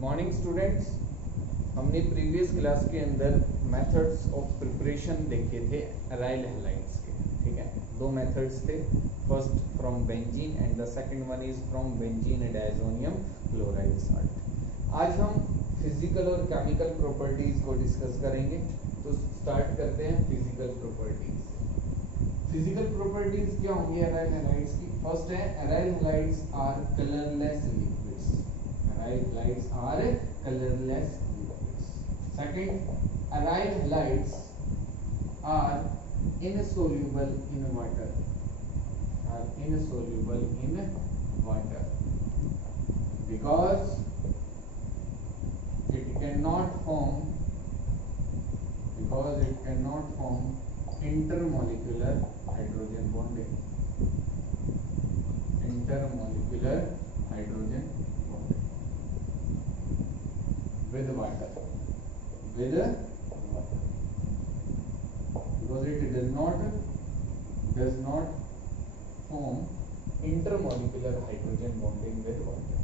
Morning students, हमने previous class के अंदर मेथड्स ऑफ प्रिपरेशन देखे थे अराइल हैलाइड्स के। ठीक है, दो मेथड्स थे, first from benzene and the second one is from benzene diazonium chloride salt. आज हम फिजिकल और केमिकल प्रॉपर्टीज को डिस्कस करेंगे। तो स्टार्ट करते हैं फिजिकल प्रॉपर्टीज। फिजिकल प्रॉपर्टीज क्या होंगी अराइल हैलाइड्स की? फर्स्ट है aryl halides are colourless liquids. Aryl halides are colourless liquids. Second, aryl halides are insoluble in water, are insoluble in water because it cannot form intermolecular hydrogen bonding, intermolecular hydrogen bonding with water, because it does not form intermolecular hydrogen bonding with water।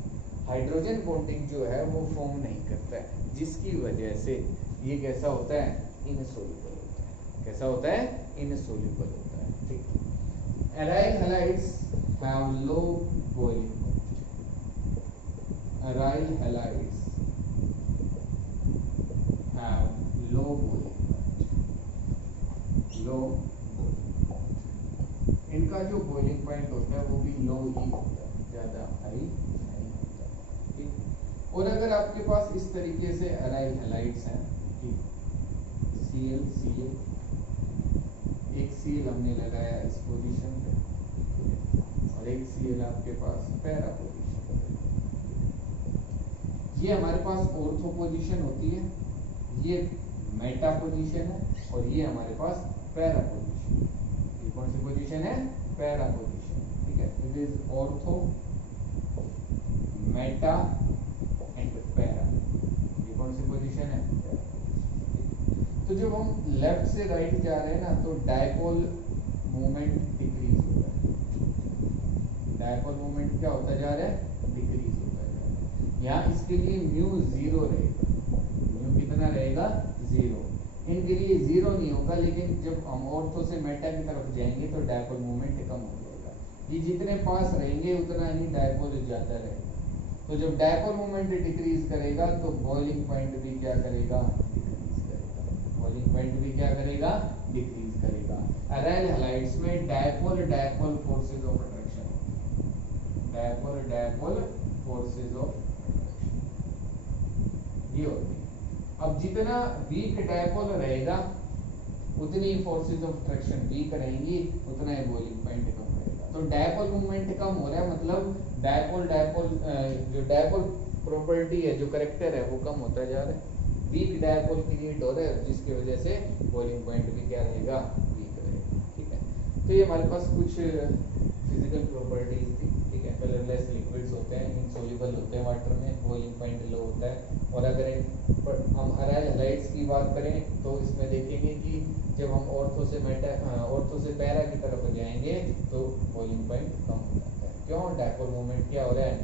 Hydrogen bonding जो है वो form नहीं करता है, जिसकी वजह से ये कैसा होता है? इनसोल्यूबल होता है। कैसा होता है? इनसोल्यूबल होता है। ठीक। Aryl halides have low boiling point. Aryl halides have low boiling point. लो इनका जो बॉइलिंग पॉइंट होता है वो भी लो ही होता है, ज्यादा हाई नहीं होता। ठीक। और अगर आपके पास इस तरीके से अराइल हैलाइड्स हैं, ठीक, Cl Cl, एक Cl हमने लगाया इस पोजीशन पे और एक Cl आपके पास पैरा पोजीशन पे। ये हमारे पास ऑर्थो पोजीशन होती है, ये मेटा पोजीशन है और ये हमारे पास पैरा पोजीशन। ये कौन सी पोजीशन है? Para position. ठीक है, it is ortho, Meta and para. ये कौन सी पोजीशन है? तो जब हम लेफ्ट से राइट जा रहे हैं ना, तो डायपोल मूवमेंट डिक्रीज होता है। डायपोल मूवमेंट क्या होता जा रहा है? डिक्रीज होता जा रहा है। यहाँ इसके लिए म्यू जीरो रहेगा। म्यू कितना रहेगा? जीरो। इनके लिए जीरो नहीं होगा, लेकिन जब हम ऑर्थो से मेटा की तरफ जाएंगे तो डायपोल मूवमेंट कम हो जाएगा। ये जितने पास रहेंगे उतना ही डायपोल ज्यादा रहेगा। तो जब डायपोल मूवमेंट डिक्रीज करेगा तो बॉइलिंग पॉइंट भी क्या करेगा? डिक्रीज करेगा। बॉइलिंग पॉइंट भी क्या करेगा? डिक्रीज करेगा। अराइल हैलाइड्स में dipole dipole forces of attraction, dipole dipole forces of attraction ये होती है। अब जितना वीक डायपोल रहेगा उतनी फोर्सेस ऑफ अट्रैक्शन वीक रहेंगी, उतना ही बॉइलिंग पॉइंट कम रहेगा। तो डायपोल मूवमेंट कम हो रहा है, मतलब डायपोल डायपोल जो डायपोल प्रॉपर्टी है, जो कैरेक्टर है, वो कम होता जा रहा है। वीक डायपोल क्रिएट हो रहा है, जिसकी वजह से बॉइलिंग पॉइंट भी क्या रहेगा? वीक रहेगा। ठीक है, तो ये हमारे पास कुछ फिजिकल प्रॉपर्टीज थी। ठीक है, कलरलेस लिक्विड्स होते हैं, इनसोल्यूबल होते हैं वाटर में, बॉइलिंग पॉइंट लो होता है। और अगर हम अराइल हैलाइड्स की बात करें तो इसमें देखेंगे कि जब हम ऑर्थो से पैरा की तरफ जाएंगे तो बॉइलिंग पॉइंट कम हो जाता है। क्यों? डायपोल मूवमेंट क्या हो रहा है?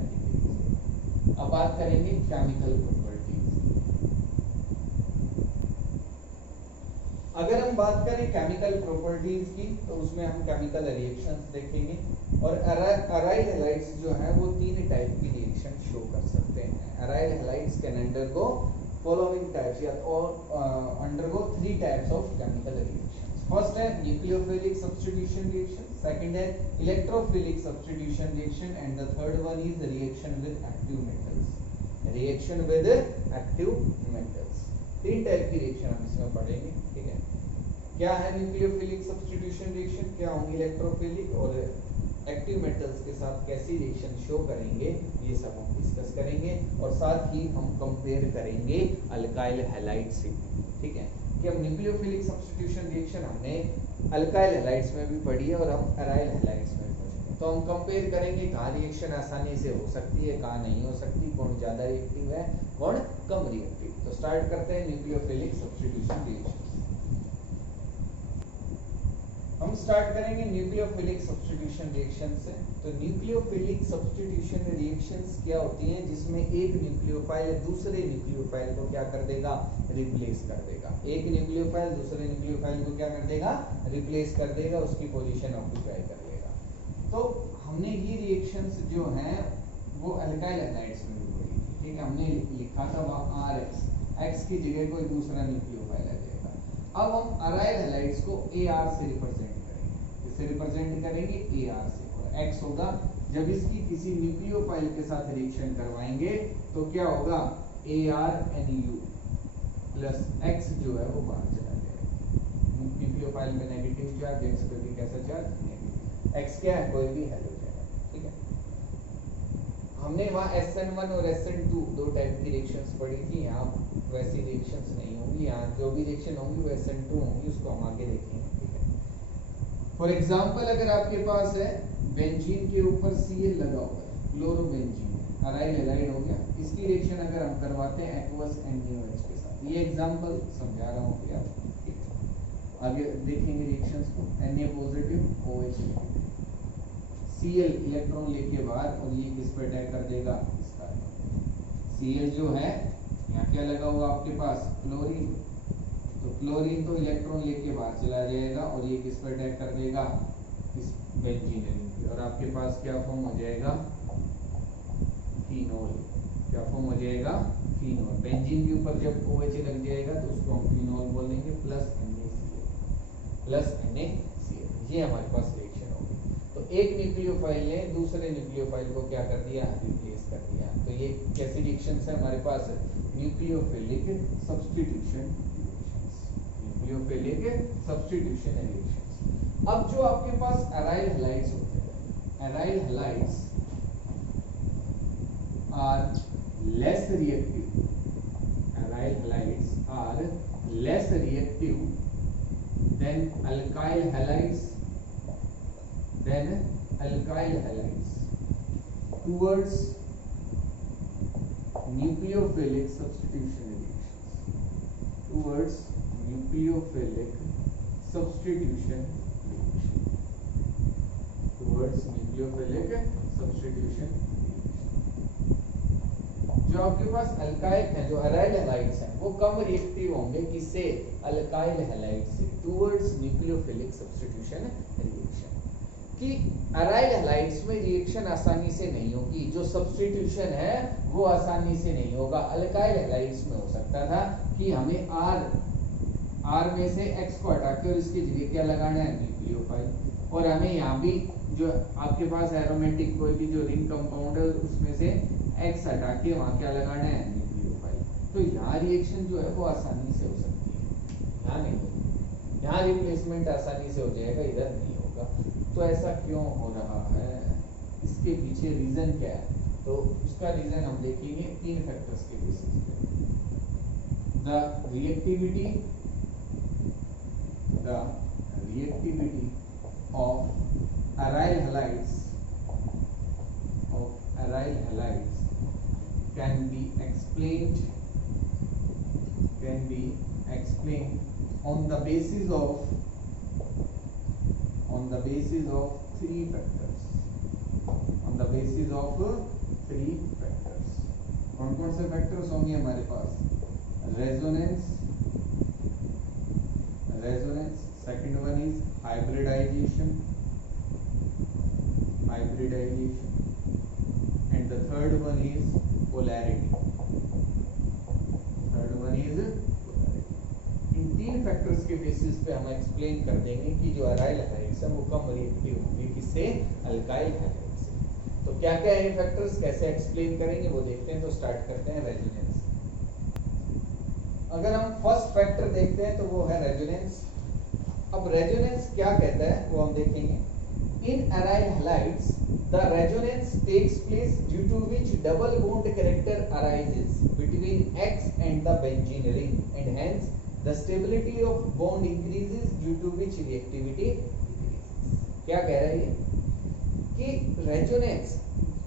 अब बात करेंगे केमिकल प्रॉपर्टीज। अगर हम बात करें केमिकल प्रॉपर्टीज की तो उसमें हम केमिकल रिएक्शंस देखेंगे। और अराइल हैलाइड्स जो है वो तीन टाइप की रिएक्शन शो कर सकते हैं। Aryl halides can undergo following types या undergo three types of chemical reactions. First है न्यूक्लियोफिलिक सब्स्टिट्यूशन रिएक्शन, सेकंड है electrophilic substitution reaction and the third one is reaction with active metals. Reaction with active metals, तीन type की reaction हम इसमें पढ़ेंगे। ठीक है, क्या है न्यूक्लियोफिलिक सब्स्टिट्यूशन रिएक्शन, क्या होंगी इलेक्ट्रोफिलिक, और एक्टिव मेटल्स के साथ कैसी रिएक्शन शो करेंगे, ये सब हम डिस्कस करेंगे। और साथ ही हम कंपेयर करेंगे अल्काइल हैलाइड से। ठीक है, कि अब न्यूक्लियोफिलिक सब्स्टिट्यूशन रिएक्शन हमने अल्काइल हैलाइड्स में भी पढ़ी है और हम अराइल हैलाइड्स में भी पढ़ेंगे। तो हम कंपेयर करेंगे कहाँ रिएक्शन आसानी से हो सकती है, कहाँ नहीं हो सकती, कौन ज्यादा रिएक्टिव है, कौन कम रिएक्टिव। तो स्टार्ट करते हैं न्यूक्लियोफिलिक सब्स्टिट्यूशन रिएक्शन। हम हम स्टार्ट करेंगे न्यूक्लियोफिलिक सब्स्टिट्यूशन रिएक्शन से। तो न्यूक्लियोफिलिक सब्स्टिट्यूशन रिएक्शंस क्या होती हैं, जिसमें एक न्यूक्लियोफाइल दूसरे न्यूक्लियोफाइल को क्या कर देगा, रिप्लेस कर देगा। एक न्यूक्लियोफाइल दूसरे न्यूक्लियोफाइल को क्या कर देगा, रिप्लेस कर देगा, उसकी पोजीशन ऑक्यूपाई कर लेगा। तो हमने ये रिएक्शंस जो हैं वो अल्काइल हैलाइड्स में भी पढ़ी थी, ठीक है। हमने लिखा था वहाँ RH, X की जगह कोई दूसरा न्यूक्लियोफाइल आ जाएगा। अब हम अराइल हैलाइड्स को AR से रिप्रेजेंट करेंगे। किससे रिप्रेजेंट करेंगे, AR से। और X होगा जब इसकी किसी न्यूक्लियोफाइल के साथ रिएक्शन करवाएंगे तो क्या होगा, ARNU प्लस X जो है वो बाहर चला जाएगा। न्यूक्लियोफाइल में नेगेटिव चार्ज, X पे भी कैसा चार्ज, नेगेटिव। X क्या है, कोई भी हैलोजन है, ठीक है। हमने वहाँ SN1 और SN2 दो टाइप की रिएक्शंस पढ़ी थी। यहाँ वैसी रिएक्शंस नहीं होंगी, यहाँ जो भी रिएक्शन होंगी वो SN2 होंगी, उसको हम आगे देखेंगे, ठीक है। फॉर एग्जांपल अगर आपके पास है बेंजीन के ऊपर Cl लगा हुआ है, क्लोरोबेंजीन अराइल हैलाइड हो गया, इसकी रिएक्शन अगर हम करवाते हैं एक्वस NaOH के साथ, ये एग्जांपल समझा रहा हूँ कि आप आगे देखेंगे रिएक्शंस को। Na positive OH negative, Cl electron लेके बाहर, और ये किस पर अटैक कर देगा, इस कार्बन। Cl जो है यहाँ क्या लगा हुआ आपके पास, क्लोरीन। तो क्लोरीन तो इलेक्ट्रॉन लेके बाहर चला जाएगा और ये किस पर अटैक कर देगा, इस बेंजीन पे, और आपके पास क्या फॉर्म हो जाएगा, फिनोल। क्या फॉर्म हो जाएगा, फिनोल। बेंजीन के ऊपर जब OH लग जाएगा तो उसको हम फिनोल बोलेंगे, प्लस NaCl। ये हमारे पास रिएक्शन होगी। तो एक न्यूक्लियोफाइल ने दूसरे न्यूक्लियोफाइल को क्या कर दिया, रिप्लेस कर दिया। तो ये कैसी रिएक्शंस है हमारे पास, nucleophilic substitution reactions. Nucleophilic substitution reactions. अब जो आपके पास अराइल हैलाइड्स होते हैं, aryl halides are less reactive, aryl halides are less reactive than alkyl halides, towards nucleophilic substitution reactions, towards nucleophilic substitution reaction, towards nucleophilic substitution reaction। जो आपके पास alkyl है, जो अराइल हैलाइड्स हैं, वो कम रिएक्टिव होंगे किससे, अल्काइल हैलाइड से, towards nucleophilic substitution reaction. कि अराइल हैलाइड्स में रिएक्शन आसानी से नहीं होगी, जो सब्स्टिट्यूशन है वो आसानी से नहीं होगा। अल्काइल हैलाइड्स में हो सकता था कि हमें R में से X को हटा के और इसकी जगह क्या लगाना है, न्यूक्लियोफाइल, और हमें यहाँ भी जो आपके पास एरोमेटिक कोई भी जो रिंग कंपाउंड है उसमें से X हटा के वहाँ क्या लगाना है, न्यूक्लियोफाइल। तो यहाँ रिएक्शन जो है वो आसानी से हो सकती है, यहाँ नहीं होगी। यहाँ रिप्लेसमेंट आसानी से हो जाएगा, इधर नहीं होगा। तो ऐसा क्यों हो रहा है, इसके पीछे रीजन क्या है, तो उसका रीजन हम देखेंगे 3 फैक्टर्स के बेसिस पे। The reactivity of aryl halides can be explained on the basis of 3 factors, कौन से फैक्टर्स होंगे हमारे पास, resonance, second one is hybridisation, and the third one is polarity, इन 3 फैक्टर्स के बेसिस पे हम एक्सप्लेन कर देंगे कि जो अराइल हैलाइड्स है वो कम रिएक्टिव होंगे किससे, अल्काइल हैलाइड से। तो क्या क्या है फैक्टर्स, कैसे एक्सप्लेन करेंगे वो देखते हैं। तो स्टार्ट करते हैं रेजोनेंस। अगर हम फर्स्ट फैक्टर देखते हैं तो वो है रेजोनेंस। अब रेजोनेंस क्या कहता है वो हम देखेंगे। In aryl halides, the resonance takes place due to which double bond character arises between X and the benzene ring, and hence the stability of bond increases due to which reactivity decreases। क्या कह रहा है ये कि resonance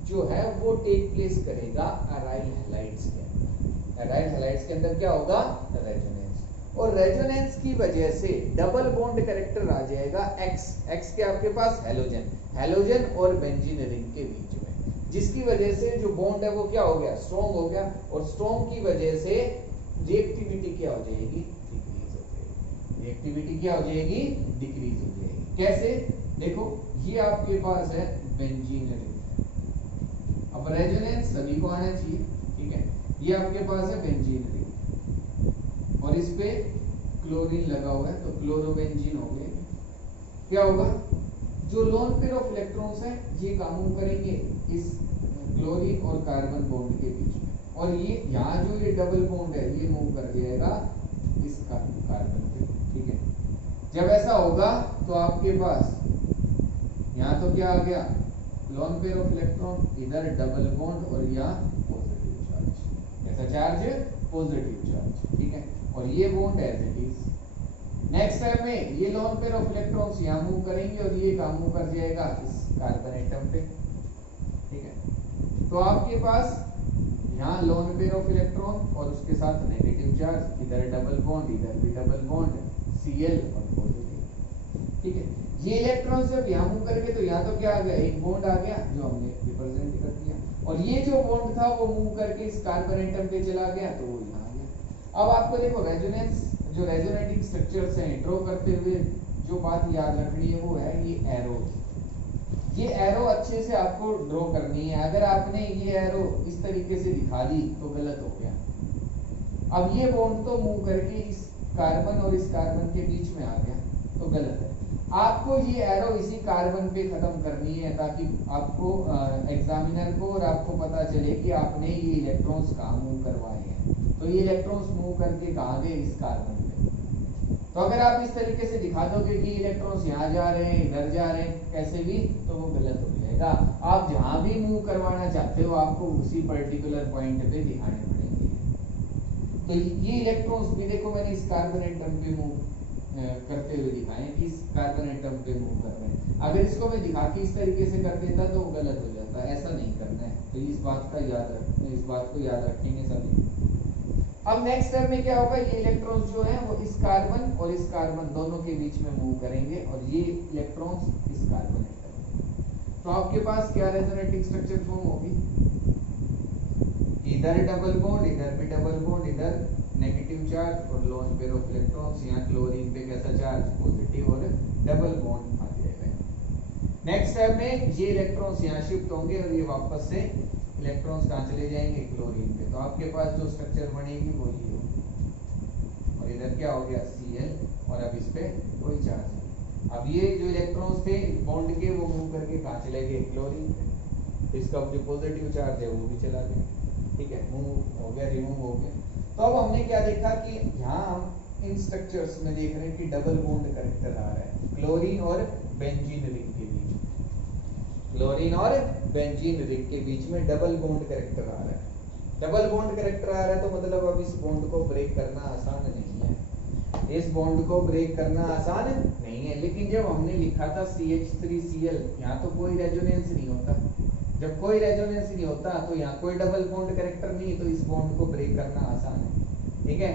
जो है वो take place करेगा अराइल हैलाइड्स के अंदर। अराइल हैलाइड्स के अंदर क्या होगा, रेजोनेंस। और रेजोनेंस की वजह से डबल बॉन्ड कैरेक्टर आ जाएगा एक्स। एक्स के आपके पास हेलोजन, हेलोजन और बेंजीन रिंग के बीच में, जिसकी वजह से जो बॉन्ड है वो क्या हो गया, स्ट्रॉन्ग हो गया। और स्ट्रॉन्ग की वजह से रिएक्टिविटी क्या हो जाएगी, डिक्रीज हो जाएगी। रिएक्टिविटी क्या हो जाएगी, डिक्रीज हो जाएगी। कैसे, देखो ये आपके पास है बेंजीन रिंग, अब रेजोनेंस सभी को आना चाहिए, ठीक है। ये आपके पास है बेंजीन रिंग और इस पे क्लोरीन लगा हुआ है, तो क्लोरोबेंजीन हो गया। क्या होगा, जो लोन पेयर ऑफ इलेक्ट्रॉन्स है ये काम करेंगे इस क्लोरीन और कार्बन बॉन्ड के बीच में, और ये यहाँ जो ये डबल बॉन्ड है ये मूव कर जाएगा इस कार्बन पे, ठीक है। जब ऐसा होगा तो आपके पास यहाँ तो क्या आ गया, लोन पेयर ऑफ इलेक्ट्रॉन, इधर डबल बॉन्ड और यहाँ पॉजिटिव चार्ज, ऐसा चार्ज पॉजिटिव चार्ज, ठीक है। और ये bond as it is. Next step में ये लोन पेयर ऑफ इलेक्ट्रॉन्स यहाँ मूव करेंगे और ये काम मूव कर जाएगा इस कार्बन एटम पे, ठीक है। तो आपके पास यहाँ लोन पेयर ऑफ इलेक्ट्रॉन और उसके साथ नेगेटिव चार्ज, इधर डबल बॉन्ड, इधर भी डबल बॉन्ड, Cl और पॉजिटिव, ठीक है। ये इलेक्ट्रॉन जब यहाँ मूव करके तो यहाँ तो क्या आ गया, एक बॉन्ड आ गया जो हमने रिप्रेजेंट कर दिया, और ये जो बॉन्ड था वो मूव करके इस कार्बन एटम पे चला गया तो वो यहाँ आ गया। अब आपको देखो रेजोनेंस, जो रेजोनेटिंग स्ट्रक्चर्स हैं ड्रॉ करते हुए जो बात याद रखनी है वो है ये एरो। ये एरो अच्छे से आपको ड्रॉ करनी है। अगर आपने ये एरो इस तरीके से दिखा दी तो गलत हो गया। अब ये बॉन्ड तो मूव करके इस कार्बन और इस कार्बन के बीच में आ गया तो गलत है। आपको ये एरो इसी कार्बन पे खत्म करनी है ताकि आपको एग्जामिनर को और आपको पता चले कि आपने ये इलेक्ट्रॉन्स कहाँ मूव करवाए हैं। तो ये इलेक्ट्रॉन्स मूव करके कहाँ गए, इस कार्बन पे। तो अगर आप इस तरीके से दिखा दोगे कि इलेक्ट्रॉन्स यहाँ जा रहे हैं, इधर जा रहे हैं, कैसे भी, तो वो गलत हो जाएगा। आप जहां भी मूव करवाना चाहते हो आपको उसी पर्टिकुलर पॉइंट पे दिखाने पड़ेंगे। तो ये इलेक्ट्रॉन्स भी देखो मैंने इस कार्बन एटम पे मूव करते हुए दिखाए कि इस कार्बन एटम पे मूव कर रहे हैं। अगर इसको मैं दिखा के इस तरीके से कर देता तो वो गलत हो जाता, ऐसा नहीं करना है। तो इस बात का याद रख, इस बात को याद रखेंगे सभी। अब नेक्स्ट स्टेप में क्या होगा, ये इलेक्ट्रॉन्स जो हैं वो इस कार्बन और इस कार्बन दोनों के बीच में मूव करेंगे और ये इलेक्ट्रॉन्स इस कार्बन एटम। तो आपके पास क्या रेजोनेटिंग स्ट्रक्चर फॉर्म होगी, इधर डबल बॉन्ड, इधर भी डबल बॉन्ड, इधर नेगेटिव चार्ज और लोन पेयर ऑफ इलेक्ट्रॉन्स, यहाँ क्लोरीन पे कैसा चार्ज, पॉजिटिव, और डबल बॉन्ड आ जाएगा। नेक्स्ट स्टेप में ये इलेक्ट्रॉन्स यहाँ शिफ्ट होंगे और ये वापस से इलेक्ट्रॉन्स कहाँ चले जाएंगे, क्लोरीन पे। तो आपके पास जो स्ट्रक्चर बनेगी वो ये होगी, और इधर क्या हो गया, Cl, और अब इस पे कोई चार्ज नहीं। अब ये जो इलेक्ट्रॉन्स थे बॉन्ड के वो मूव करके कहाँ चले गए, क्लोरीन पे। इसका जो पॉजिटिव चार्ज है वो भी चला गया, ठीक है, मूव हो गया, रिमूव हो गया। तो अब हमने क्या देखा कि यहाँ हम इन स्ट्रक्चर्स में देख रहे हैं कि डबल बॉन्ड कैरेक्टर आ रहा है क्लोरीन और बेंजीन रिंग के बीच में। क्लोरीन और बेंजीन रिंग के बीच में डबल बॉन्ड कैरेक्टर आ रहा है। डबल बॉन्ड कैरेक्टर आ रहा है तो मतलब अब इस बॉन्ड को ब्रेक करना आसान नहीं है। इस बॉन्ड को ब्रेक करना आसान नहीं है। लेकिन जब हमने लिखा था CH3Cl, यहाँ तो कोई रेजोनेंस नहीं होता। जब कोई रेजोनेंस नहीं होता तो यहाँ कोई डबल बॉन्ड कैरेक्टर नहीं, तो इस बॉन्ड को ब्रेक करना आसान है, ठीक है।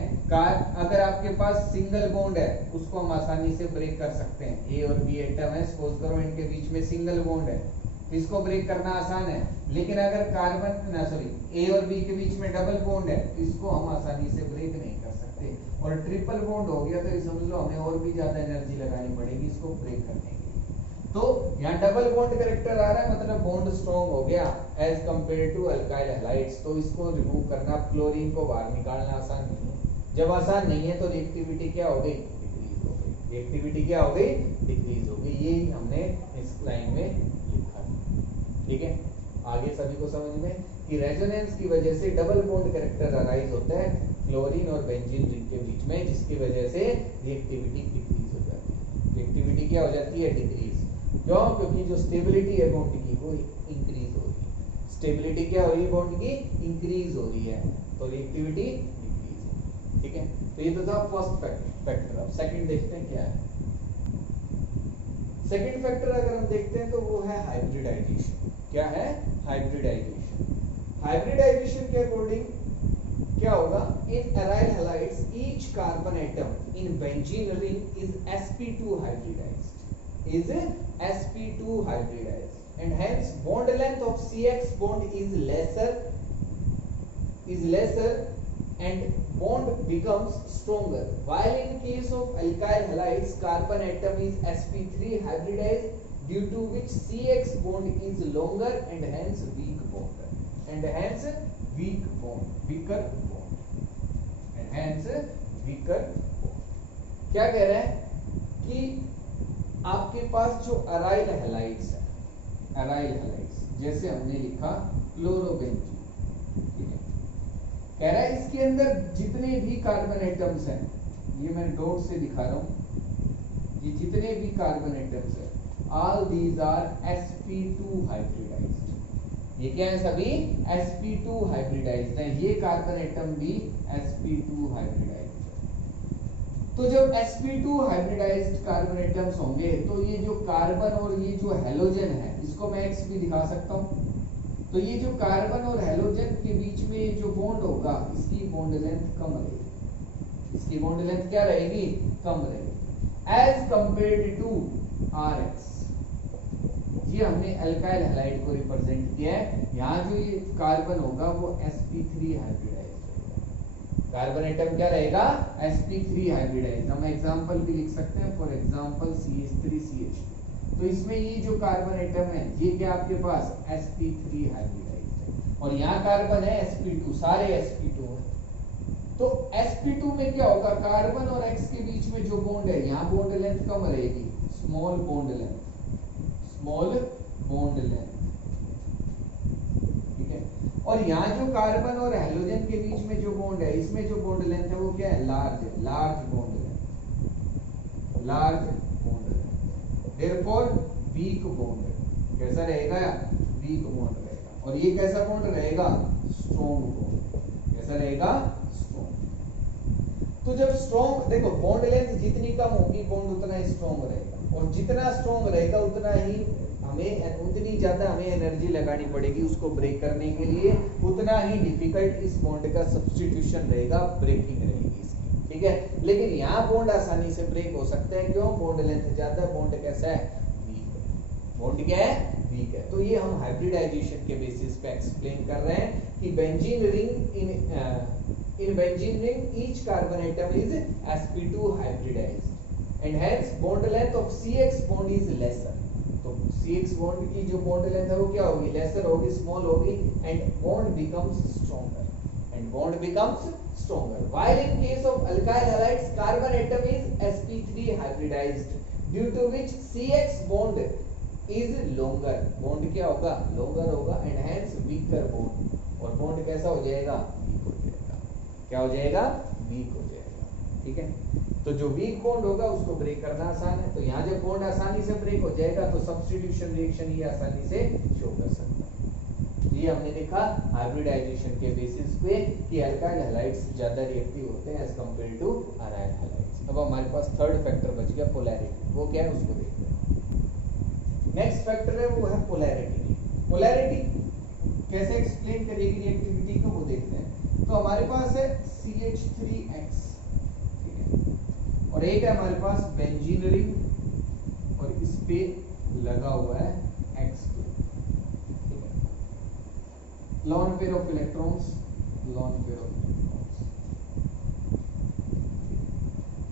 अगर आपके पास सिंगल बॉन्ड है उसको हम आसानी से ब्रेक कर सकते हैं। ए और बी एटम है, सपोज करो इनके बीच में सिंगल बॉन्ड है, इसको ब्रेक करना आसान है। लेकिन अगर कार्बन ए और बी के बीच में डबल बॉन्ड है तो इसको हम आसानी से ब्रेक नहीं कर सकते। और ट्रिपल बॉन्ड हो गया तो समझ लो हमें और भी ज्यादा एनर्जी लगानी पड़ेगी इसको ब्रेक करने के लिए। तो यहाँ डबल बॉन्ड कैरेक्टर आ रहा है, मतलब बॉन्ड स्ट्रॉन्ग हो गया as compare to alkyl halides. तो इसको रिमूव करना, क्लोरीन को बाहर निकालना आसान नहीं है। जब आसान नहीं है तो रिएक्टिविटी क्या हो गई, डिक्रीज हो गई। रिएक्टिविटी क्या हो गई, डिक्रीज हो गई। ये हमने इस लाइन में लिखा, ठीक है। आगे सभी को समझ में कि रेजोनेंस की वजह से डबल बॉन्ड कैरेक्टर अराइज होता है क्लोरीन और बेंजीन रिंग के बीच में, जिसकी वजह से रिएक्टिविटी डिक्रीज हो जाती है। रिएक्टिविटी क्या हो जाती है, डिक्रीज। क्यों, क्योंकि जो स्टेबिलिटी है बॉन्ड की वो इंक्रीज हो रही है। स्टेबिलिटी क्या हो रही है, बॉन्ड की इंक्रीज हो रही है, तो रिएक्टिविटी डिक्रीज हो रही है, ठीक है। तो ये तो था फर्स्ट फैक्टर। अब सेकंड देखते हैं क्या है। सेकंड फैक्टर अगर हम देखते हैं तो वो है हाइब्रिडाइजेशन। क्या है, हाइब्रिडाइजेशन। हाइब्रिडाइजेशन के अकॉर्डिंग क्या होगा, इन aryl halides each carbon atom in benzene ring is sp2 hybridized, is sp2 hybridized and hence bond length of CX bond is lesser and bond becomes stronger, while in case of alkyl halides carbon atom is sp3 hybridized due to which CX bond is longer and hence weak bond, and hence weak bond, weaker bond, and hence weaker bond. क्या कह रहा है कि आपके पास जो aryl halides है, aryl halides जैसे हमने लिखा क्लोरोबेंजीन, ठीक है, कह रहा है इसके अंदर जितने भी कार्बन एटम्स हैं, ये मैं डॉट से दिखा रहा हूं, ये जितने भी कार्बन एटम्स हैं, all these are sp2 hybridized, ये क्या है सभी sp2 hybridized हैं, ये कार्बन एटम भी sp2 hybridized है। तो जब sp2 hybridized कार्बन एटम्स होंगे तो ये जो कार्बन और ये जो हेलोजन है, इसको मैं x भी दिखा सकता हूं, तो ये जो कार्बन और हेलोजन के बीच में जो बॉन्ड होगा इसकी बॉन्ड लेंथ कम रहेगी, इसकी बॉन्ड लेंथ क्या रहेगी, कम रहेगी, एज कंपेयर्ड टू RX। ये हमने अल्काइल हैलाइड को रिप्रेजेंट किया है, यहाँ जो ये कार्बन होगा वो sp3 हाइब्रिडाइज्ड रहेगा, कार्बन एटम क्या रहेगा, sp3 हाइब्रिडाइज्ड। हम एग्जांपल भी लिख सकते हैं, फॉर एग्जांपल CH3CH2, तो इसमें ये जो कार्बन एटम है ये क्या आपके पास sp3 हाइब्रिडाइज्ड है, और यहाँ कार्बन है sp2, सारे sp2 है। तो sp2 में क्या होगा, कार्बन और X के बीच में जो बॉन्ड है यहाँ बॉन्ड लेंथ कम रहेगी, small bond length, small bond length, ठीक है, और यहाँ जो कार्बन और हेलोजन के बीच में जो बॉन्ड है इसमें जो बॉन्ड लेंथ है वो क्या है, लार्ज है, large bond length, large bond length, therefore weak bond कैसा रहेगा, वीक बॉन्ड रहेगा, और ये कैसा बॉन्ड रहेगा, स्ट्रॉन्ग बॉन्ड, कैसा रहेगा, स्ट्रॉन्ग। तो जब स्ट्रॉन्ग, देखो बॉन्ड लेंथ जितनी कम होगी बॉन्ड उतना ही स्ट्रॉन्ग रहेगा, और जितना स्ट्रॉन्ग रहेगा उतना ही उतनी ज्यादा हमें एनर्जी लगानी पड़ेगी उसको ब्रेक करने के लिए, उतना ही डिफिकल्ट इस बॉन्ड का सब्स्टिट्यूशन रहेगा, ब्रेकिंग रहेगी इसकी, ठीक है। लेकिन यहाँ बॉन्ड आसानी से ब्रेक हो सकता है, क्यों, बॉन्ड लेंथ ज्यादा, बॉन्ड कैसा है, वीक है, बॉन्ड क्या है, वीक है। तो ये हम हाइब्रिडाइजेशन के बेसिस पे एक्सप्लेन कर रहे हैं कि benzene ring in benzene ring each carbon atom is sp2 hybridized and hence bond length of CX bond is lesser, तो CX bond की जो bond length है वो क्या होगी, lesser होगी, small होगी, and bond becomes stronger, and bond becomes stronger, while in case of alkyl halides carbon atom is sp3 hybridized due to which CX bond is longer, bond क्या होगा, longer होगा, and hence weaker bond, और bond कैसा हो जाएगा, weak हो जाएगा, क्या हो जाएगा, वीक हो जाएगा, ठीक है। तो जो वीक बॉन्ड होगा उसको ब्रेक करना आसान है, तो यहाँ जब बॉन्ड आसानी से ब्रेक हो जाएगा तो सब्स्टिट्यूशन रिएक्शन ये आसानी से शो कर सकता है। ये हमने देखा हाइब्रिडाइजेशन के बेसिस पे कि अल्काइल हैलाइड्स ज्यादा रिएक्टिव होते हैं as compare to aryl halides. अब हमारे पास थर्ड फैक्टर बच गया पोलैरिटी, वो क्या है उसको देखते हैं। नेक्स्ट फैक्टर है वो है पोलैरिटी। पोलैरिटी कैसे एक्सप्लेन करेगी रिएक्टिविटी को वो देखते हैं। तो हमारे पास है CH3X, ठीक है, और एक है हमारे पास बेंजीन रिंग और इस पे लगा हुआ है X ग्रुप, ठीक है, lone pair of electrons, lone pair of electrons.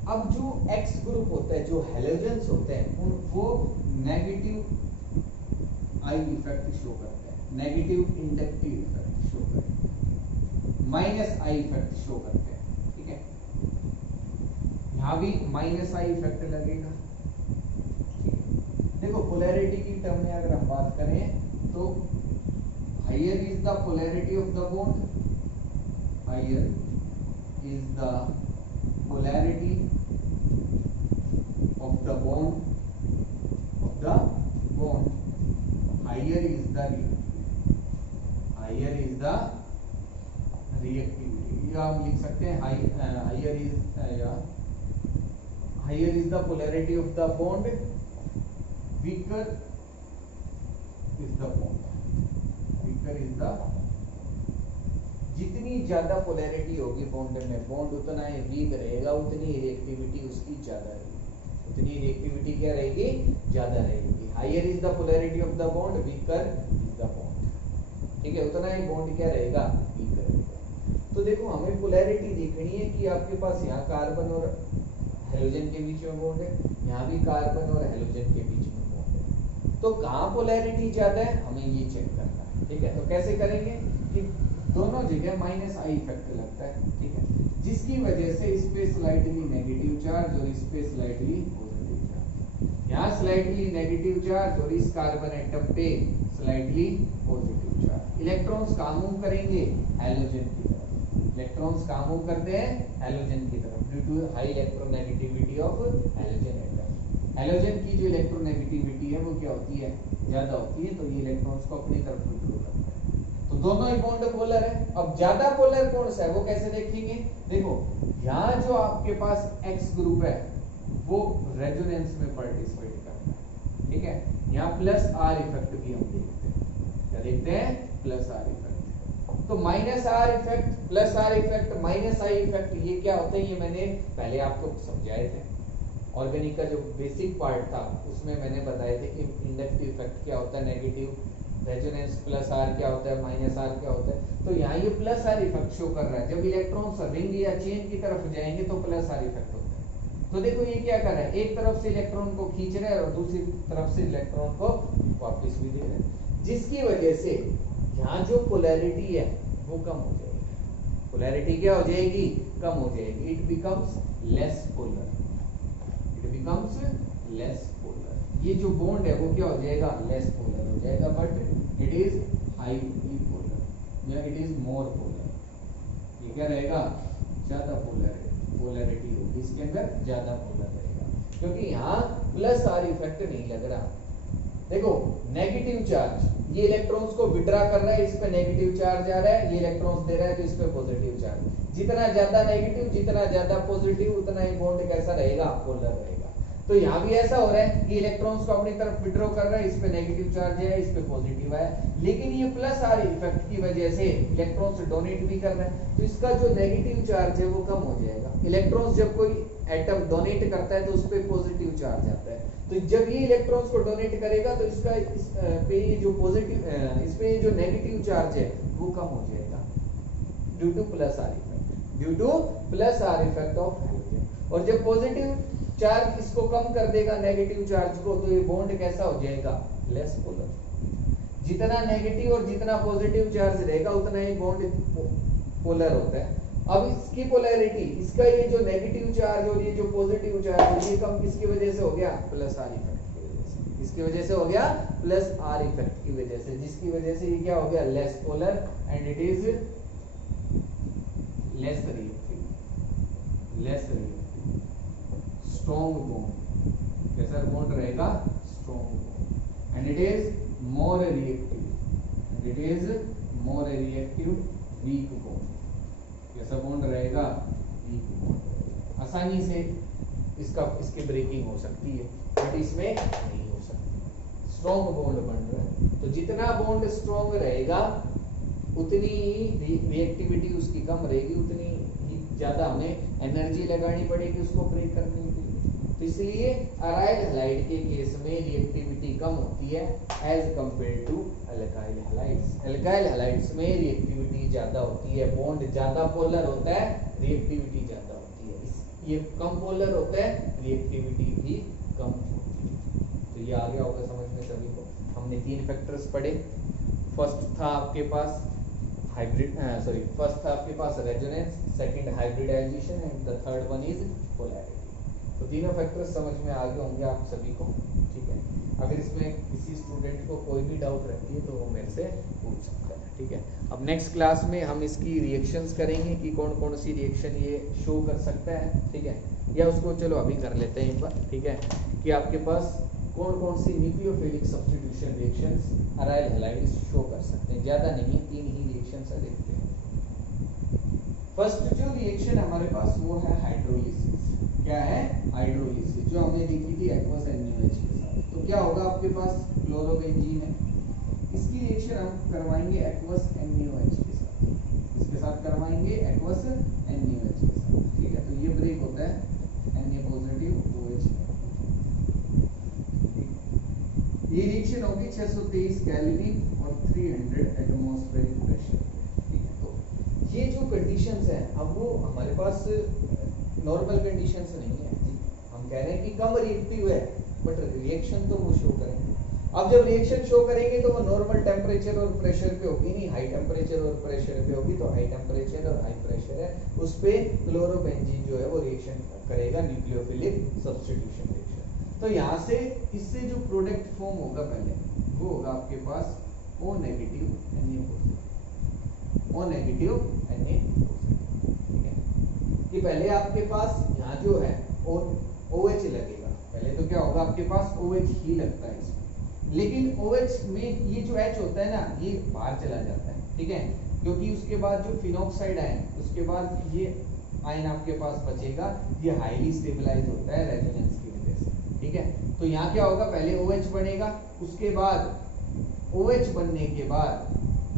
अब जो X ग्रुप होता है, जो हेलोजेंस होते हैं, वो नेगेटिव आई इफेक्ट शो करते हैं, नेगेटिव इंडक्टिव इफेक्ट शो करते हैं, माइनस आई इफेक्ट शो करते हैं, ठीक है, यहां भी माइनस आई इफेक्ट लगेगा, ठीक है। देखो पोलैरिटी की टर्म में अगर हम बात करें तो higher is the polarity of the bond, higher is the polarity of the bond, higher is the higher is the reactivity, या हम लिख सकते हैं higher is the polarity of the bond, weaker is the bond, weaker is the जितनी ज्यादा polarity होगी bond में, bond उतना ही वीक रहेगा, उतनी रिएक्टिविटी उसकी ज्यादा रहेगी। उतनी रिएक्टिविटी क्या रहेगी? ज्यादा रहेगी। Higher is the polarity of the bond, weaker is the bond. ठीक है, उतना ही बॉन्ड क्या रहेगा? वीक रहेगा। तो देखो हमें पोलैरिटी देखनी है कि आपके पास यहाँ कार्बन और हेलोजन के बीच में बॉन्ड है, यहाँ भी कार्बन और हेलोजन के बीच में बॉन्ड है। तो कहाँ पोलैरिटी ज्यादा है हमें ये चेक करना है। ठीक है, तो कैसे करेंगे कि दोनों जगह माइनस आई इफेक्ट लगता है। ठीक है, जिसकी वजह से इस पे स्लाइटली नेगेटिव चार्ज और इस पे स्लाइटली पॉजिटिव चार्ज, यहाँ स्लाइटली नेगेटिव चार्ज और इस कार्बन एटम पे स्लाइटली पॉजिटिव चार्ज। इलेक्ट्रॉन्स कहाँ मूव करेंगे? हैलोजन की तरफ। इलेक्ट्रॉन्स कहाँ मूव करते हैं? हैलोजन की तरफ, due to high electronegativity of halogen atom. Halogen की जो इलेक्ट्रोनेगेटिविटी है वो क्या होती है? ज्यादा होती है, तो ये इलेक्ट्रॉन्स को अपनी तरफ विड्रॉ करते हैं। तो दोनों ही बॉन्ड पोलर है। अब ज्यादा पोलर कौन सा है वो कैसे देखेंगे? देखो यहाँ जो आपके पास X ग्रुप है वो रेजोनेंस में पार्टिसिपेट करता है। ठीक है, यहाँ प्लस आर इफेक्ट भी हम देखते हैं। क्या देखते हैं? Plus R effect. तो minus R effect, plus R effect, minus I effect, ये क्या होते हैं? ये मैंने पहले आपको समझाए थे। ऑर्गेनिक का जो बेसिक पार्ट था उसमें मैंने बताए थे कि इंडक्टिव इफेक्ट क्या होता है, नेगेटिव रेजोनेंस, प्लस आर क्या होता है, माइनस आर क्या होता है। तो यहाँ ये प्लस आर इफेक्ट शो कर रहा है। जब इलेक्ट्रॉन्स रिंग या चेन की तरफ जाएंगे तो प्लस आर इफेक्ट होता है। तो देखो ये क्या कर रहा है? एक तरफ से इलेक्ट्रॉन को खींच रहा है और दूसरी तरफ से इलेक्ट्रॉन को वापस भी दे रहा है, जिसकी वजह से यहाँ जो पोलैरिटी है वो कम हो जाएगी। पोलैरिटी क्या हो जाएगी? कम हो जाएगी। It becomes less polar. It becomes less polar. ये जो बॉन्ड है वो क्या हो जाएगा? लेस पोलर हो जाएगा, but it is highly polar या इट इज मोर पोलर। ये क्या रहेगा? ज्यादा पोलर है, पोलैरिटी होगी इसके अंदर ज्यादा पोलर रहेगा, क्योंकि यहाँ प्लस आर इफेक्ट नहीं लग रहा। देखो नेगेटिव चार्ज, ये इलेक्ट्रॉन्स को विड्रा कर रहा है, इस पे नेगेटिव चार्ज आ रहा है, ये इलेक्ट्रॉन्स दे रहा है तो इस पे पॉजिटिव चार्ज। जितना ज्यादा नेगेटिव जितना ज्यादा पॉजिटिव उतना ही बॉन्ड कैसा रहेगा? पोलर रहेगा। तो यहाँ भी ऐसा हो रहा है कि इलेक्ट्रॉन्स को अपनी तरफ विड्रॉ कर रहा है, इस पे नेगेटिव चार्ज है, इस पे पॉजिटिव है, लेकिन ये प्लस आर इफेक्ट की वजह से इलेक्ट्रॉन्स डोनेट भी कर रहे हैं, तो इसका जो नेगेटिव चार्ज है वो कम हो जाएगा। इलेक्ट्रॉन्स जब कोई एटम डोनेट करता है तो उस पे पॉजिटिव चार्ज आता है, तो जब ये इलेक्ट्रॉन्स को डोनेट करेगा तो इसका इस पे जो पॉजिटिव, इस पे जो नेगेटिव चार्ज है वो कम हो जाएगा due two plus R effect, due two plus R effect of hydrogen. और जब पॉजिटिव चार्ज इसको कम कर देगा नेगेटिव चार्ज को, तो ये बॉन्ड कैसा हो जाएगा? Less polar. जितना नेगेटिव और जितना पॉजिटिव चार्ज रहेगा उतना ही बॉन्ड पोलर होता है। अब इसकी पोलैरिटी, इसका ये जो नेगेटिव चार्ज और ये जो पॉजिटिव चार्ज है ये कम किसकी वजह से हो गया? प्लस आर इफेक्ट की वजह से। इसकी वजह से हो गया प्लस आर इफेक्ट की वजह से, जिसकी वजह से ये क्या हो गया? Less polar and it is less reactive, less reactive, strong bond. कैसा बॉन्ड रहेगा? Strong bond and it is more reactive, and it is more reactive weak bond. कैसा बॉन्ड रहेगा? Weak bond. आसानी से इसकी ब्रेकिंग हो सकती है, बट इसमें नहीं हो सकती। स्ट्रॉन्ग बॉन्ड बन रहा है, तो जितना बॉन्ड स्ट्रॉन्ग रहेगा उतनी ही रिएक्टिविटी उसकी कम रहेगी, उतनी ही ज्यादा हमें एनर्जी लगानी पड़ेगी उसको ब्रेक करने के लिए। तो इसलिए अराइल हैलाइड के केस में रिएक्टिविटी कम होती है as compare to alkyl halides. Alkyl halides में रिएक्टिविटी ज्यादा होती है, बॉन्ड ज्यादा पोलर होता है, रिएक्टिविटी ज्यादा होती है। ये कम पोलर होता है, रिएक्टिविटी भी कम होती है। तो ये आ गया होगा समझ में सभी को। हमने 3 फैक्टर्स पढ़े। फर्स्ट था आपके पास फर्स्ट था आपके पास resonance, second hybridisation and the third one is polarity. तो तीनों फैक्टर्स समझ में आ गए होंगे आप सभी को। ठीक है, अगर इसमें किसी स्टूडेंट को कोई भी डाउट रहती है तो वो मेरे से पूछ सकता है। ठीक है, अब नेक्स्ट क्लास में हम इसकी रिएक्शंस करेंगे कि कौन कौन सी रिएक्शन ये शो कर सकता है। ठीक है, या उसको चलो अभी कर लेते हैं एक बार। ठीक है, कि आपके पास कौन कौन सी nucleophilic substitution reactions aryl halides show कर सकते हैं। ज्यादा नहीं, 3 ही रिएक्शंस है, देखते हैं। फर्स्ट जो रिएक्शन हमारे पास वो है हाइड्रोलिसिस। क्या है? हाइड्रोलिसिस, जो हमने देखी थी एक्वस NaOH के साथ। तो क्या होगा? आपके पास क्लोरोबेंजीन है, इसकी रिएक्शन हम करवाएंगे एक्वस NaOH के साथ। इस पे किसके साथ करवाएंगे, एक्वस NaOH के साथ, ठीक है। तो ये ब्रेक होता है Na पॉजिटिव OH। ये रिएक्शन होगी 623 केल्विन और 300 एटमॉस्फेरिक प्रेशर, ठीक है। तो ये जो कंडीशंस हैं अब वो हमारे पास नॉर्मल कंडीशंस नहीं है। हम कह रहे हैं कि कम रिएक्टिव है बट रिएक्शन तो वो शो करेंगे। अब जब रिएक्शन शो करेंगे तो वो नॉर्मल टेम्परेचर और प्रेशर पे होगी नहीं, हाई टेम्परेचर और प्रेशर पे होगी। तो हाई टेम्परेचर और हाई प्रेशर है उस पे क्लोरोबेंजीन जो है वो रिएक्शन करेगा, न्यूक्लियोफिलिक सब्स्टिट्यूशन रिएक्शन। तो यहाँ से इससे जो प्रोडक्ट फॉर्म होगा पहले वो होगा आपके पास O negative Na positive, O negative Na positive, ठीक है। कि पहले आपके पास यहाँ जो है OH लगेगा, पहले तो क्या होगा आपके पास OH ही लगता है इसमें, लेकिन OH में ये जो H होता है ना ये बाहर चला जाता है, ठीक है, क्योंकि उसके बाद जो फिनॉक्साइड आयन, उसके बाद ये आयन आपके पास बचेगा, ये हाईली स्टेबलाइज होता है रेजोनेंस की वजह से, ठीक है। तो यहाँ क्या होगा, पहले OH बनेगा, उसके बाद OH बनने के बाद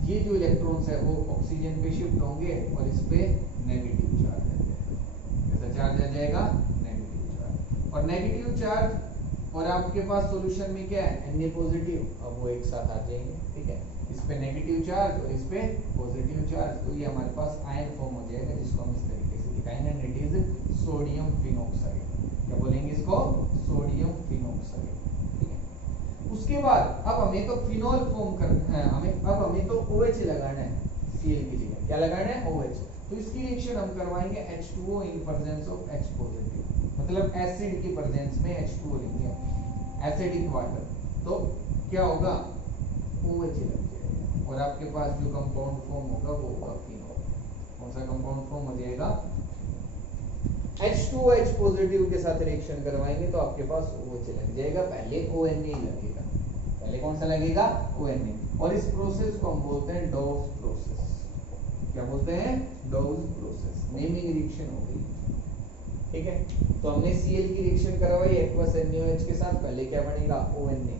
ये जो इलेक्ट्रॉन्स है वो ऑक्सीजन पे शिफ्ट होंगे और इस पे नेगेटिव चार्ज आ जाएगा। कैसा चार्ज आ जाएगा, नेगेटिव चार्ज। और नेगेटिव चार्ज और आपके पास सॉल्यूशन में क्या है, Na पॉजिटिव, अब वो एक साथ आ जाएंगे, ठीक है। इस पे नेगेटिव चार्ज और इस पे पॉजिटिव चार्ज, तो ये हमारे पास आयन फॉर्म हो जाएगा जिसको हम इस तरीके से दिखाएंगे, इट इज सोडियम फिनॉक्साइड। क्या बोलेंगे इसको, सोडियम फिनॉक्साइड, ठीक है। उसके बाद अब हमें तो फिनॉल फॉर्म करना है, हमें तो OH लगाना है Cl की जगह, क्या लगाना है, OH। तो इसकी रिएक्शन हम करवाएंगे H2O in presence of H positive, मतलब एसिड की प्रेजेंस में H2O लेंगे, एसिडिक वाटर। तो क्या होगा, OH लग जाएगा और आपके पास जो कंपाउंड फॉर्म होगा वो होगा फिनॉल। कौन सा कंपाउंड फॉर्म हो जाएगा, H2OH पॉजिटिव के साथ रिएक्शन करवाएंगे तो आपके पास OH लग जाएगा, पहले ONA लगेगा, पहले कौन सा लगेगा, ONA। और इस प्रोसेस को हम बोलते हैं डॉव्स प्रोसेस। क्या बोलते हैं, डॉव्स प्रोसेस। नेमिंग रिएक्शन हो गई, ठीक है। तो हमने Cl की रिएक्शन करवाई एक्वस NaOH के साथ, पहले क्या बनेगा, ONA,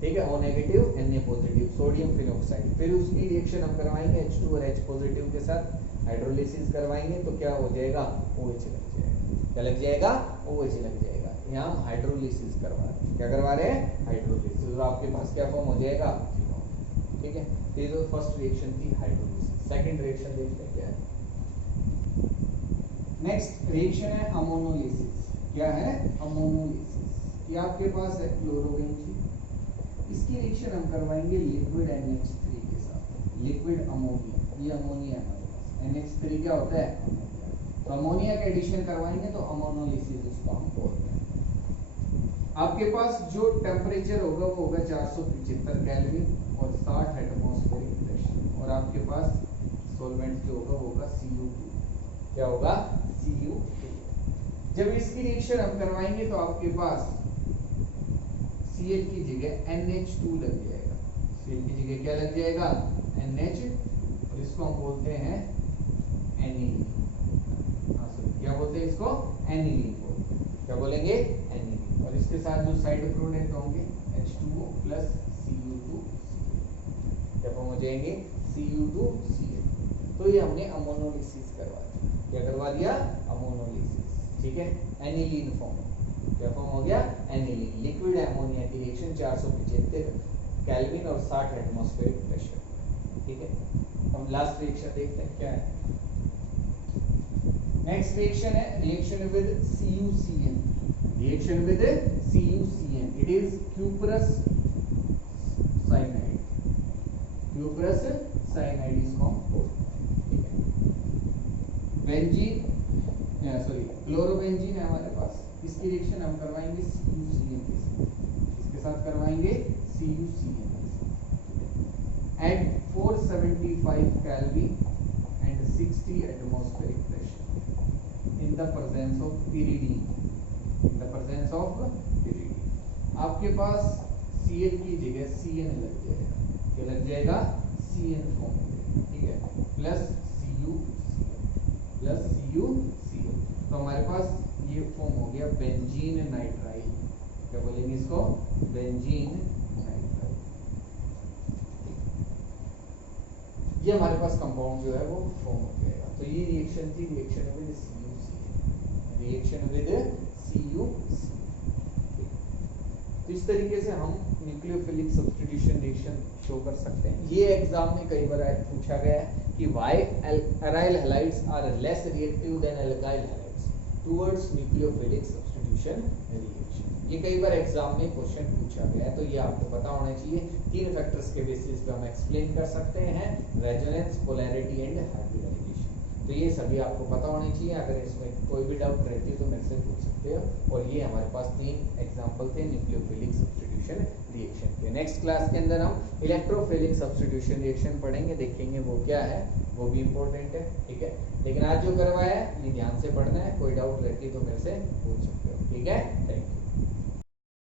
ठीक है, O negative Na positive sodium phenoxide. फिर उसकी रिएक्शन हम करवाएंगे H2 और H पॉजिटिव के साथ, हाइड्रोलिसिस करवाएंगे तो क्या हो जाएगा, OH लग जाएगा। क्या लग जाएगा, OH लग जाएगा। यहाँ हम हाइड्रोलिसिस करवा रहे हैं, क्या करवा रहे हैं, हाइड्रोलिसिस। तो आपके पास क्या फॉर्म हो जाएगा, फिनॉल, ठीक है। ये तो फर्स्ट रिएक्शन थी हाइड्रोलिसिस। सेकंड रिएक्शन देखते हैं क्या है। नेक्स्ट रिएक्शन है अमोनोलिसिस। क्या है, अमोनोलिसिस। ये आपके पास है क्लोरोबेंजीन, इसकी रिएक्शन हम करवाएंगे लिक्विड NH3 के साथ, लिक्विड अमोनिया। ये अमोनिया है हमारे पास, NH3 क्या होता है, अमोनिया। तो अमोनिया का एडिशन करवाएंगे तो अमोनोलिसिस उसको हम बोलते हैं। आपके पास जो टेम्परेचर होगा वो होगा 475 केल्विन और 60 एटमॉस्फेरिक प्रेशर, और आपके पास सॉल्वेंट जो होगा वो होगा Cu2। क्या होगा, Cu2। जब इसकी रिएक्शन हम करवाएंगे तो आपके पास Cl की जगह NH2 लग जाएगा, Cl की जगह क्या लग जाएगा, NH, और इसको हम बोलते हैं एनिलीन। क्या बोलते हैं इसको, एनिलीन बोलते हैं। क्या बोलेंगे, एनिलीन। और इसके साथ जो साइड प्रोडक्ट होंगे H2O प्लस Cu2, क्या फॉर्म हो जाएंगे, Cu2Cl। तो ये हमने अमोनोलिसिस करवा दिया, क्या करवा दिया, अमोनोलिसिस, ठीक है। एनिलीन फॉर्म, क्या फॉर्म हो गया, एनिलीन। लिक्विड अमोनिया की रिएक्शन 475 केल्विन और 60 एटमॉस्फेरिक प्रेशर, ठीक है। हम लास्ट रिएक्शन देखते हैं क्या है। नेक्स्ट रिएक्शन है reaction with CuCN, reaction with CuCN। It is cuprous cyanide, cuprous cyanide इसको हम बोलते हैं, ठीक है। बेंजीन, सॉरी क्लोरोबेंजीन है हमारे पास, इसकी रिएक्शन हम करवाएंगे CuCN के साथ, इसके साथ करवाएंगे CuCN at 475 Kelvin and 60 atmospheric pressure in the presence of pyridine, in the presence of pyridine। आपके पास Cl की जगह Cn लग जाएगा, क्या लग जाएगा, Cn फॉर्म, ठीक है, प्लस CuCl। तो हमारे पास ये फॉर्म हो गया बेंजीन नाइट्राइल। क्या बोलेंगे इसको, बेंजीन नाइट्राइल। ये हमारे पास कंपाउंड जो है वो फॉर्म हो जाएगा। तो ये रिएक्शन थी reaction with CuC, reaction with CuC। तो इस तरीके से हम न्यूक्लियोफिलिक सब्स्टिट्यूशन रिएक्शन शो कर सकते हैं। ये एग्जाम में कई बार पूछा गया है कि why aryl halides are less reactive than alkyl halides towards nucleophilic substitution reaction. ये कई बार एग्जाम में क्वेश्चन पूछा गया है, तो ये आपको पता होना चाहिए। 3 फैक्टर्स के बेसिस पे हम एक्सप्लेन कर सकते हैं, रेजोनेंस, पोलैरिटी एंड हाइब्रिडाइजेशन। तो ये सभी आपको पता होने चाहिए। अगर इसमें कोई भी डाउट रहती है तो मेरे से पूछ सकते हो। और ये हमारे पास 3 एग्जांपल थे न्यूक्लियोफिलिक सब्स्टिट्यूशन रिएक्शन के। नेक्स्ट क्लास के अंदर हम इलेक्ट्रोफिलिक सब्स्टिट्यूशन रिएक्शन पढ़ेंगे, देखेंगे वो क्या है, वो भी इंपॉर्टेंट है, ठीक है। लेकिन आज जो करवाया है ये ध्यान से पढ़ना है, कोई डाउट रहती है तो मेरे से पूछ सकते हो, ठीक है। Thank you.